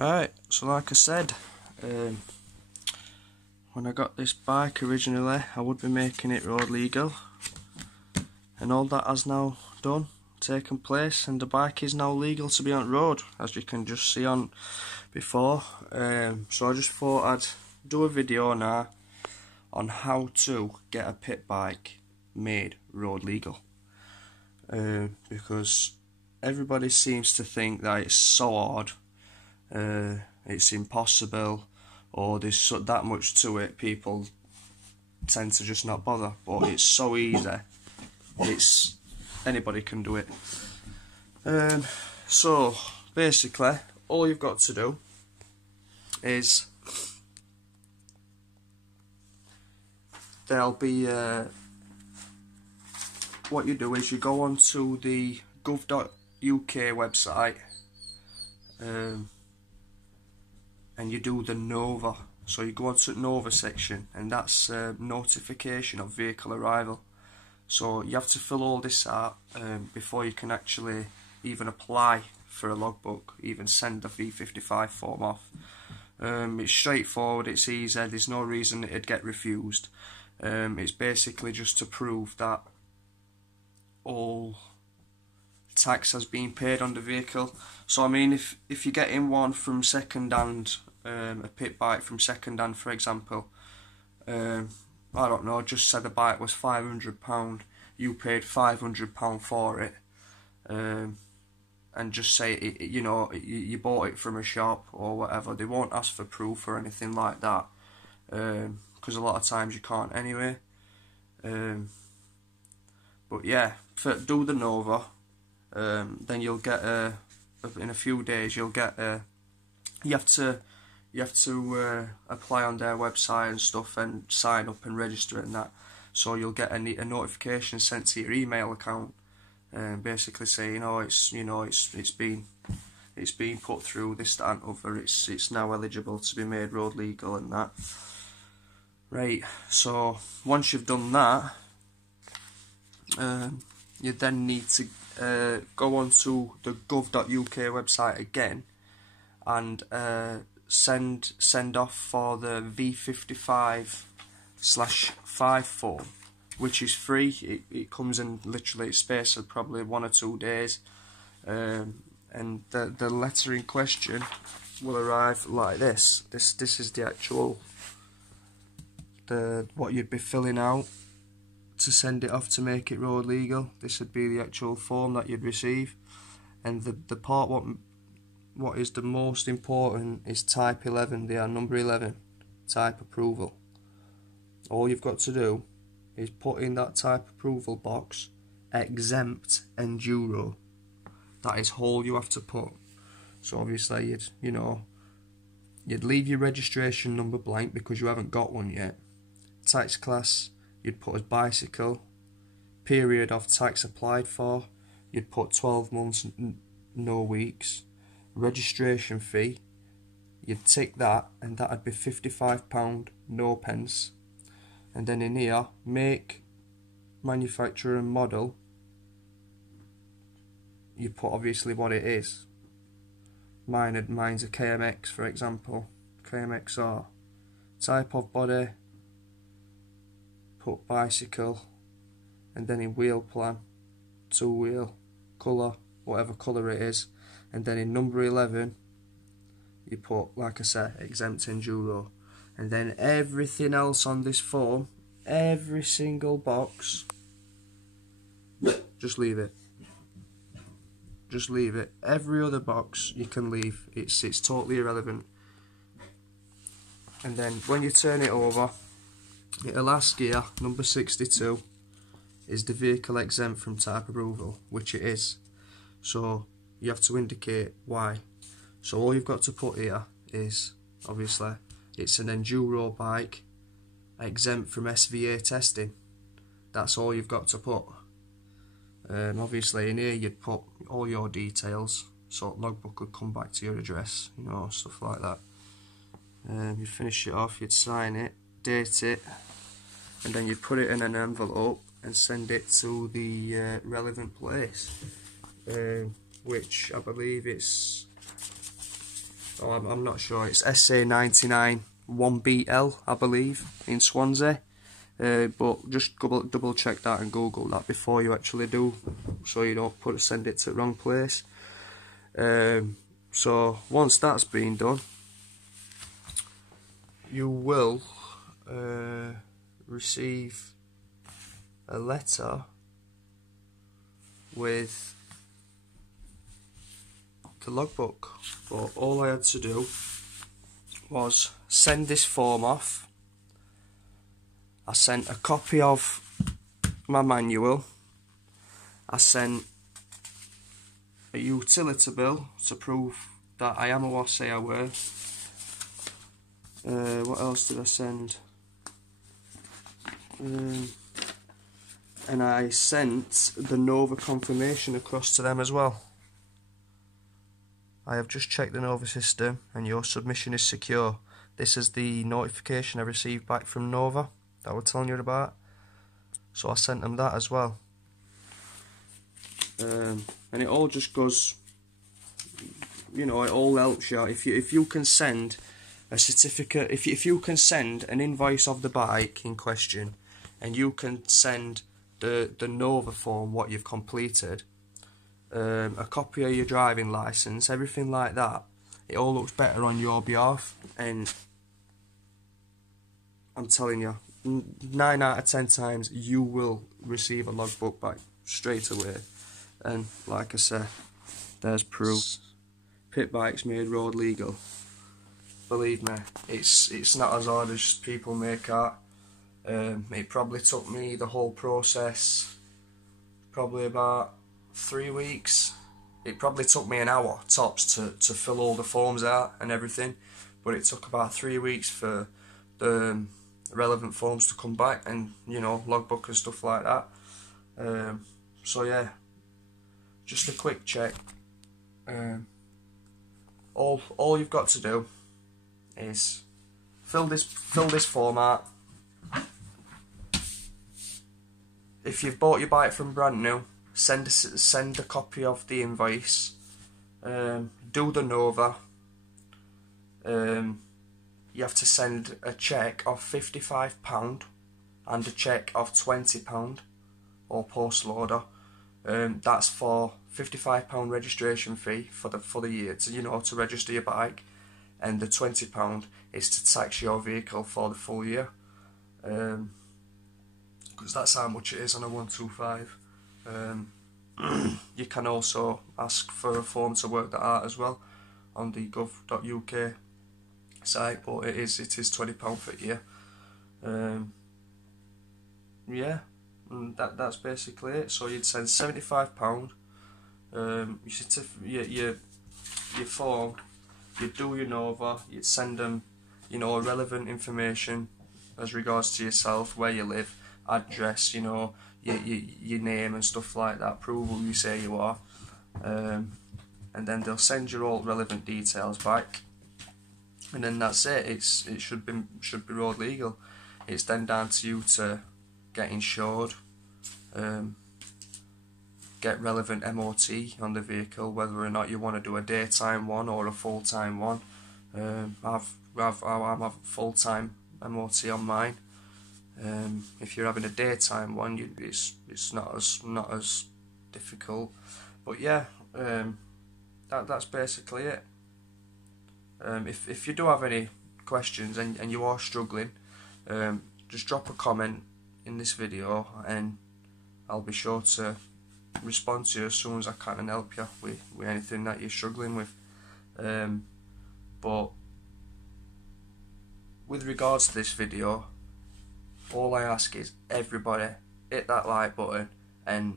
Right, so like I said, when I got this bike originally, I would be making it road legal, and all that has now taken place, and the bike is now legal to be on road, as you can just see on before. So I just thought I'd do a video now on how to get a pit bike made road legal, because everybody seems to think that it's so hard, it's impossible, or there's that much to it. People tend to just not bother, but it's so easy. It's anybody can do it. So basically all you've got to do is there'll be what you do is you go onto the gov.uk website, and you do the Nova. So you go onto the Nova section, and that's notification of vehicle arrival. So you have to fill all this out before you can actually even apply for a logbook, even send the V55 form off. It's straightforward, it's easy, there's no reason it'd get refused. It's basically just to prove that all tax has been paid on the vehicle. So I mean, if you're getting one from second hand, a pit bike from second hand, for example, I don't know, just say the bike was £500, you paid £500 for it, and just say it, you know, you bought it from a shop or whatever. They won't ask for proof or anything like that, because a lot of times you can't anyway. But yeah, do the Nova, then you'll get in a few days you'll get you have to apply on their website and stuff, and sign up and register and that. So you'll get a notification sent to your email account, basically saying, oh, it's been put through this, that and other. It's now eligible to be made road legal and that. Right. So once you've done that, you then need to go onto the gov.uk website again and send off for the V55/5 form, which is free. It comes in literally a space of probably 1 or 2 days, and the letter in question will arrive like this. This is the actual what you'd be filling out to send it off to make it road legal. This would be the actual form that you'd receive, and the part what is the most important is type 11, number 11, type approval. All you've got to do is put in that type approval box exempt enduro. That is all you have to put. So obviously you'd leave your registration number blank because you haven't got one yet. Tax class you'd put as bicycle. Period of tax applied for you'd put 12 months, no weeks. Registration fee, you'd tick that, and that'd be £55, no pence. And then in here, make, manufacturer and model, you put obviously what it is. Mine's a KMX, for example, KMXR. Type of body, put bicycle, and then in wheel plan, 2-wheel, colour, whatever colour it is. And then in number 11 you put, like I said, exempt enduro. And then everything else on this form, every single box, just leave it. Just leave it. Every other box you can leave. It's totally irrelevant. And then when you turn it over, it'll ask you, number 62, is the vehicle exempt from type approval, which it is. So you have to indicate why. So all you've got to put here is, obviously, it's an enduro bike exempt from SVA testing. That's all you've got to put. Obviously in here you'd put all your details, so logbook would come back to your address, stuff like that. You'd finish it off, you'd sign it, date it, and then you'd put it in an envelope and send it to the relevant place. Which I believe it's oh, I'm not sure, it's SA99 1BL, I believe, in Swansea. But just double check that and Google that before you actually do, so you don't send it to the wrong place. So once that's been done, you will receive a letter with the logbook. But all I had to do was send this form off. I sent a copy of my manual. I sent a utility bill to prove that I am what I say I were. What else did I send? And I sent the Nova confirmation across to them as well. I have just checked the Nova system and your submission is secure. This is the notification I received back from Nova that I was telling you about. So I sent them that as well. And it all just goes, you know, it all helps you. If you can send a certificate, if you can send an invoice of the bike in question, and you can send the Nova form what you've completed, a copy of your driving license, everything like that, it all looks better on your behalf. And I'm telling you, 9 out of 10 times you will receive a logbook back straight away. And like I said, there's proof. Pitbikes made road legal. Believe me, it's not as hard as people make out. It probably took me the whole process probably about 3 weeks. It probably took me an hour tops to fill all the forms out and everything, but it took about 3 weeks for the relevant forms to come back, and you know, logbook and stuff like that. So yeah, just a quick check. All you've got to do is fill this form out. If you've bought your bike from brand new, send a copy of the invoice. Do the Nova. You have to send a cheque of £55 and a cheque of £20 or postal order. That's for £55 registration fee for the year to register your bike, and the £20 is to tax your vehicle for the full year. Because that's how much it is on a 125. You can also ask for a form to work that out as well on the gov.uk site, but it is £20 for a year. Yeah, and that's basically it. So you'd send £75, your form, you'd do your Nova, you'd send them, you know, relevant information as regards to yourself, where you live, address, you know, your name and stuff like that, prove who you say you are, and then they'll send you all relevant details back, and then that's it. It should be road legal. It's then down to you to get insured, get relevant MOT on the vehicle, whether or not you want to do a daytime one or a full-time one. I'm a full-time MOT on mine. If you're having a daytime one, it's not as difficult. But yeah, that's basically it. If you do have any questions and you are struggling, just drop a comment in this video and I'll be sure to respond to you as soon as I can and help you with anything that you're struggling with. But with regards to this video, all I ask is everybody hit that like button and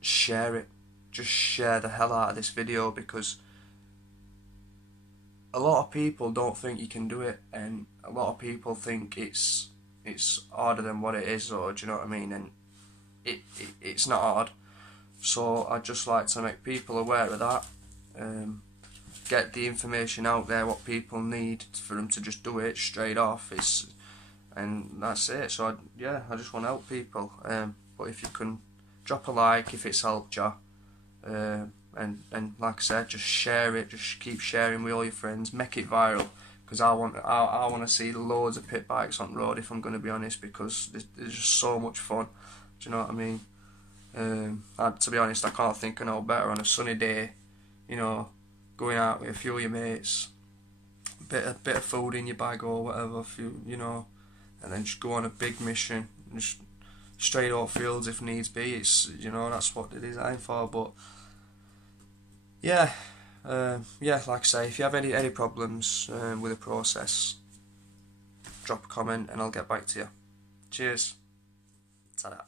share it. Just share the hell out of this video, because a lot of people don't think you can do it, and a lot of people think it's harder than what it is, or do you know what I mean? And it's not hard. So I'd just like to make people aware of that, get the information out there what people need for them to just do it straight off. And that's it. So I just want to help people. But if you can drop a like if it's helped you, and and like I said, just share it, just keep sharing with all your friends, make it viral, because I want to see loads of pit bikes on the road, if I'm going to be honest, because there's just so much fun. Do you know what I mean? To be honest, I can't think of no better on a sunny day, you know, going out with a few of your mates, bit of food in your bag or whatever, you know, and then just go on a big mission, just straight off fields if needs be. It's, you know, that's what they're designed for. But yeah, like I say, if you have any problems with the process, drop a comment and I'll get back to you. Cheers. Ta-da.